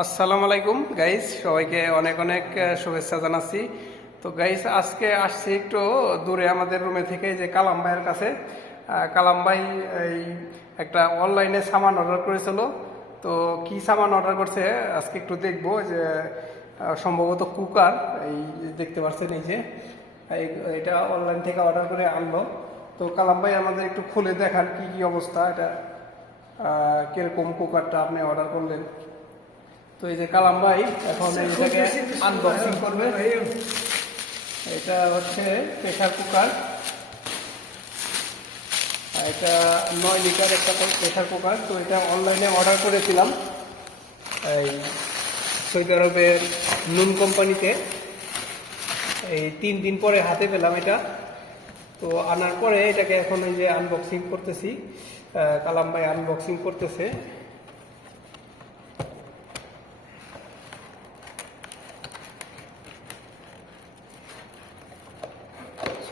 আসসালামু আলাইকুম গাইস সবাইকে অনেক অনেক শুভেচ্ছা জানাচ্ছি। তো গাইস আজকে আসছি একটু দূরে আমাদের রুমে থেকে যে কালাম ভাইয়ের কাছে। কালাম ভাই এই একটা অনলাইনে সামান অর্ডার করেছিল। তো, কি সামান অর্ডার করছে আজকে একটু দেখব যে সম্ভবত কুকার, এই দেখতে পাচ্ছেন এই যে এটা অনলাইন থেকে অর্ডার করে আনলো। তো, কালাম ভাই, আমাদের একটু খুলে দেখান কি কি অবস্থা, এটা কীরকম কুকারটা আপনি অর্ডার করলেন? তো এই যে কালাম ভাই এখন এটাকে আনবক্সিং করবে। এটা হচ্ছে প্রেশার কুকার। এটা নয় লিটার একটা প্রেশার কুকার। তো এটা অনলাইনে অর্ডার করেছিলাম। এই সৌদি আরবের নুন কোম্পানিতে। এই তিন দিন পরে হাতে পেলাম এটা। তো আনার পরে এটাকে এখন এই যে আনবক্সিং করতেছি। কালাম ভাই আনবক্সিং করতেছে।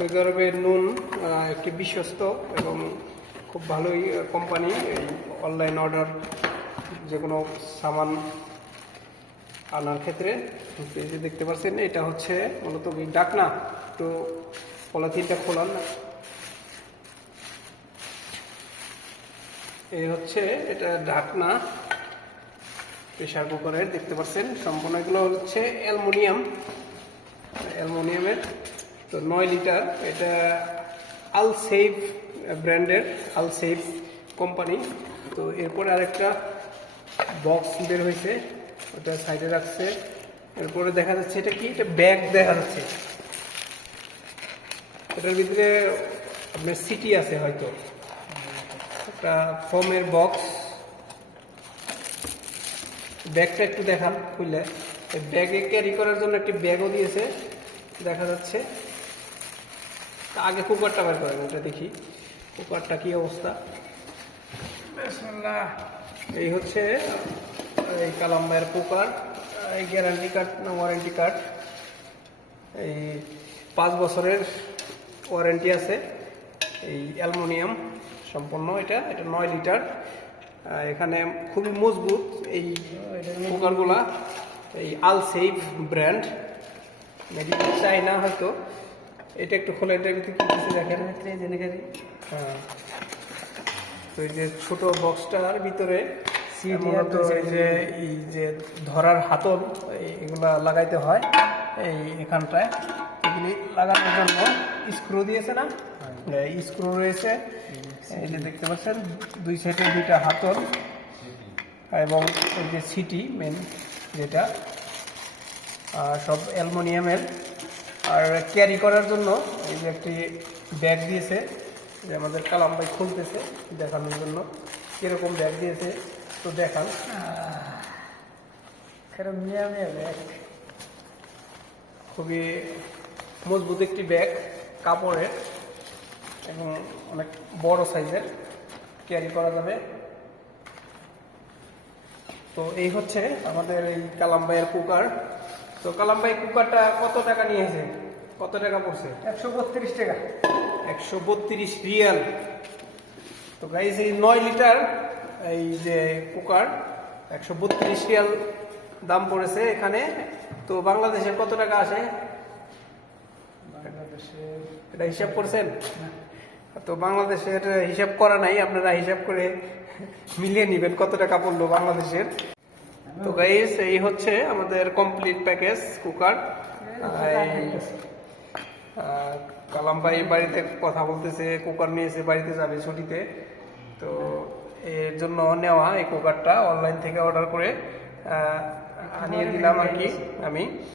সৌদি আরবের নুন একটি বিশ্বস্ত এবং খুব ভালোই কোম্পানি এই অনলাইন অর্ডার যে কোনো সামান আনার ক্ষেত্রে। যে দেখতে পাচ্ছেন, এটা হচ্ছে মূলত ডাকনা। তো পলিথিনটা খোলান। এই হচ্ছে এটা ঢাকনা প্রেশার কুকারের, দেখতে পাচ্ছেন। সম্পূর্ণ এগুলো হচ্ছে অ্যালুমিনিয়াম। অ্যালুমিনিয়ামের তো নয় লিটার। এটা আল সেফ ব্র্যান্ডের আল সেফ কোম্পানি। তো এরপরে আরেকটা বক্স বের হয়েছে, ওটা সাইডে রাখছে। এরপরে দেখা যাচ্ছে এটা কি? এটা ব্যাগ দেখা যাচ্ছে। এটার ভিতরে আপনার সিটি আছে হয়তো। একটা ফোমের বক্স ব্যাগটা একটু দেখান খুললে। ব্যাগে ক্যারি করার জন্য একটি ব্যাগও দিয়েছে, দেখা যাচ্ছে। তা আগে কুকারটা বের করেন, এটা দেখি। কুকারটা কি অবস্থা? এই হচ্ছে, এই কালাম্বায়ের কুকার, এই গ্যারান্টি কার্ড না ওয়ারেন্টি কার্ড। এই পাঁচ বছরের ওয়ারেন্টি আছে, এই অ্যালুমিনিয়াম সম্পূর্ণ এটা এটা নয় লিটার। এখানে খুবই মজবুত এই কুকারগুলা, এই আল সেফ ব্র্যান্ড মেডি চাইনা হয়তো। এটা একটু খোলা এটার ভিতরে কি কিছু দেখেন? হ্যাঁ। তো এই যে ছোট বক্সটার ভিতরে মূলত এই যে এই যে ধরার হাতল এগুলা লাগাইতে হয় এই এখানটায়। এগুলি লাগানোর জন্য স্ক্রু দিয়েছে না? স্ক্রু রয়েছে। এই যে দেখতে পাচ্ছেন দুই সাইডে দুইটা হাতল এবং এই যে সিটি মেন যেটা। আর সব অ্যালুমিনিয়ামের আর ক্যারি করার জন্য এই যে একটি ব্যাগ দিয়েছে যে আমাদের কালাম ভাই খুলতেছে দেখানোর জন্য। কীরকম ব্যাগ দিয়েছে তো দেখান। খুবই মজবুত একটি ব্যাগ কাপড়ের এবং অনেক বড় সাইজের ক্যারি করা যাবে। তো এই হচ্ছে আমাদের এই কালামবাইয়ের কুকার। তো কালামবাই কুকারটা কত টাকা নিয়েছে কত টাকা পড়ছে? একশো বত্রিশ টাকা। একশো বত্রিশ রিয়াল। তো গাইজ এই নয় লিটার এই যে কুকার একশো বত্রিশ রিয়াল দাম পড়েছে এখানে। তো বাংলাদেশে কত টাকা আসে? বাংলাদেশে এটা হিসাব করছেন? তো বাংলাদেশের হিসাব করা নাই আপনারা হিসাব করে মিলিয়ে নেবেন কত টাকা পড়ল বাংলাদেশের। তো গাইস এই হচ্ছে আমাদের কমপ্লিট প্যাকেজ কুকার কালাম ভাই বাড়িতে কথা বলতেছে কুকার নিয়েছে বাড়িতে যাবে ছুটিতে। তো এর জন্য নেওয়া এই কুকারটা অনলাইন থেকে অর্ডার করে আনিয়ে দিলাম আর কি আমি।